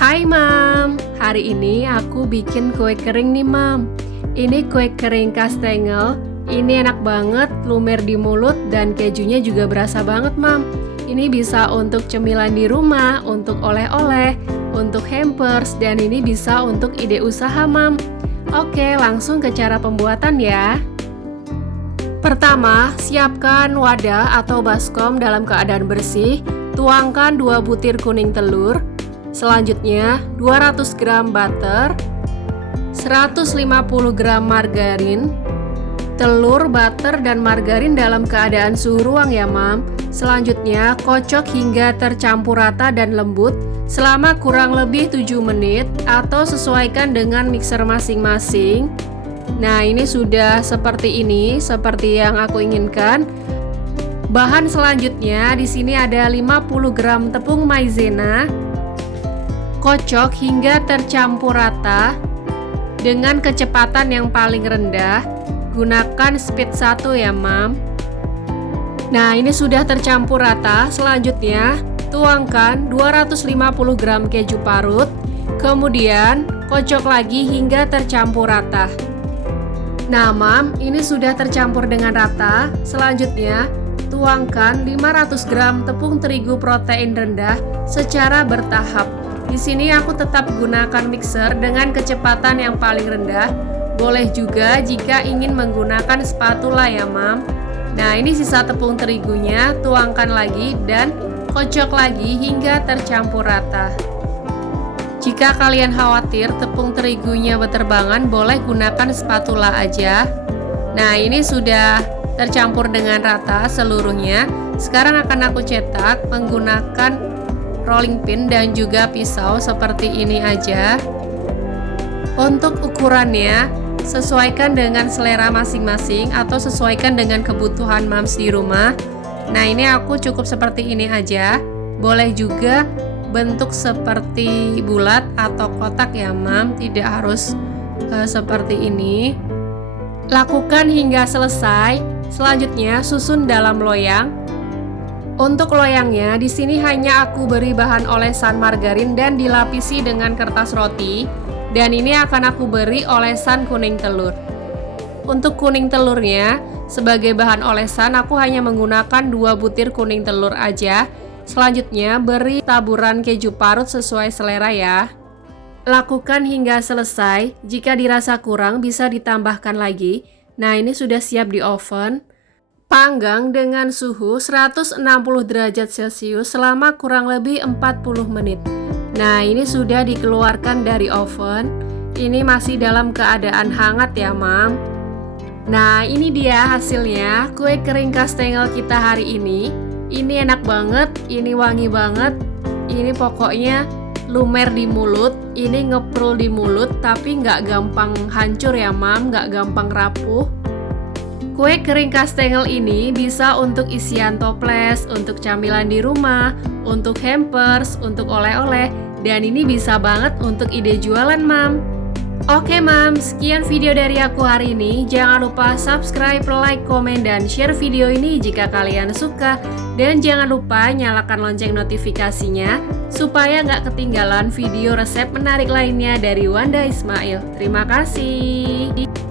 Hai Mam, hari ini aku bikin kue kering nih Mam. Ini kue kering kastengel, ini enak banget, lumer di mulut dan kejunya juga berasa banget Mam. Ini bisa untuk cemilan di rumah, untuk oleh-oleh, untuk hampers, dan ini bisa untuk ide usaha Mam. Oke, langsung ke cara pembuatan ya. Pertama, siapkan wadah atau baskom dalam keadaan bersih. Tuangkan 2 butir kuning telur, Selanjutnya, 200 gram butter, 150 gram margarin, telur, butter, dan margarin dalam keadaan suhu ruang ya mam. Selanjutnya, kocok hingga tercampur rata dan lembut selama kurang lebih 7 menit atau sesuaikan dengan mixer masing-masing. Nah, ini sudah seperti ini, seperti yang aku inginkan. Bahan selanjutnya di sini ada 50 gram tepung maizena, Kocok hingga tercampur rata dengan kecepatan yang paling rendah. Gunakan speed 1 ya, Mam. Nah, ini sudah tercampur rata. Selanjutnya, tuangkan 250 gram keju parut. Kemudian, kocok lagi hingga tercampur rata. Nah, Mam, ini sudah tercampur dengan rata. Selanjutnya, tuangkan 500 gram tepung terigu protein rendah secara bertahap. Di sini aku tetap gunakan mixer dengan kecepatan yang paling rendah. Boleh juga jika ingin menggunakan spatula ya, Mam. Nah, ini sisa tepung terigunya, tuangkan lagi dan kocok lagi hingga tercampur rata. Jika kalian khawatir tepung terigunya berterbangan, boleh gunakan spatula aja. Nah, ini sudah tercampur dengan rata seluruhnya. Sekarang akan aku cetak menggunakan rolling pin dan juga pisau seperti ini aja. Untuk ukurannya, sesuaikan dengan selera masing-masing atau sesuaikan dengan kebutuhan mams di rumah. Nah, ini aku cukup seperti ini aja. Boleh juga bentuk seperti bulat atau kotak ya, mam. Tidak harus uh, seperti ini. Lakukan hingga selesai. Selanjutnya, susun dalam loyang. Untuk loyangnya, di sini hanya aku beri bahan olesan margarin dan dilapisi dengan kertas roti. Dan ini akan aku beri olesan kuning telur. Untuk kuning telurnya, sebagai bahan olesan aku hanya menggunakan dua butir kuning telur aja. Selanjutnya, beri taburan keju parut sesuai selera ya. Lakukan hingga selesai. Jika dirasa kurang, bisa ditambahkan lagi. Nah, ini sudah siap di oven. Panggang dengan suhu 160 derajat Celcius selama kurang lebih 40 menit. Nah, ini sudah dikeluarkan dari oven. Ini masih dalam keadaan hangat ya, Mam. Nah, ini dia hasilnya kue kering kastengel kita hari ini. Ini enak banget, ini wangi banget. Ini pokoknya lumer di mulut, ini ngeprul di mulut, tapi nggak gampang hancur ya, Mam, nggak gampang rapuh. Kue kering kastengel ini bisa untuk isian toples, untuk camilan di rumah, untuk hampers, untuk oleh-oleh, dan ini bisa banget untuk ide jualan, Mam. Oke, Mam, sekian video dari aku hari ini. Jangan lupa subscribe, like, komen, dan share video ini jika kalian suka. Dan jangan lupa nyalakan lonceng notifikasinya supaya nggak ketinggalan video resep menarik lainnya dari Wanda Ismail. Terima kasih.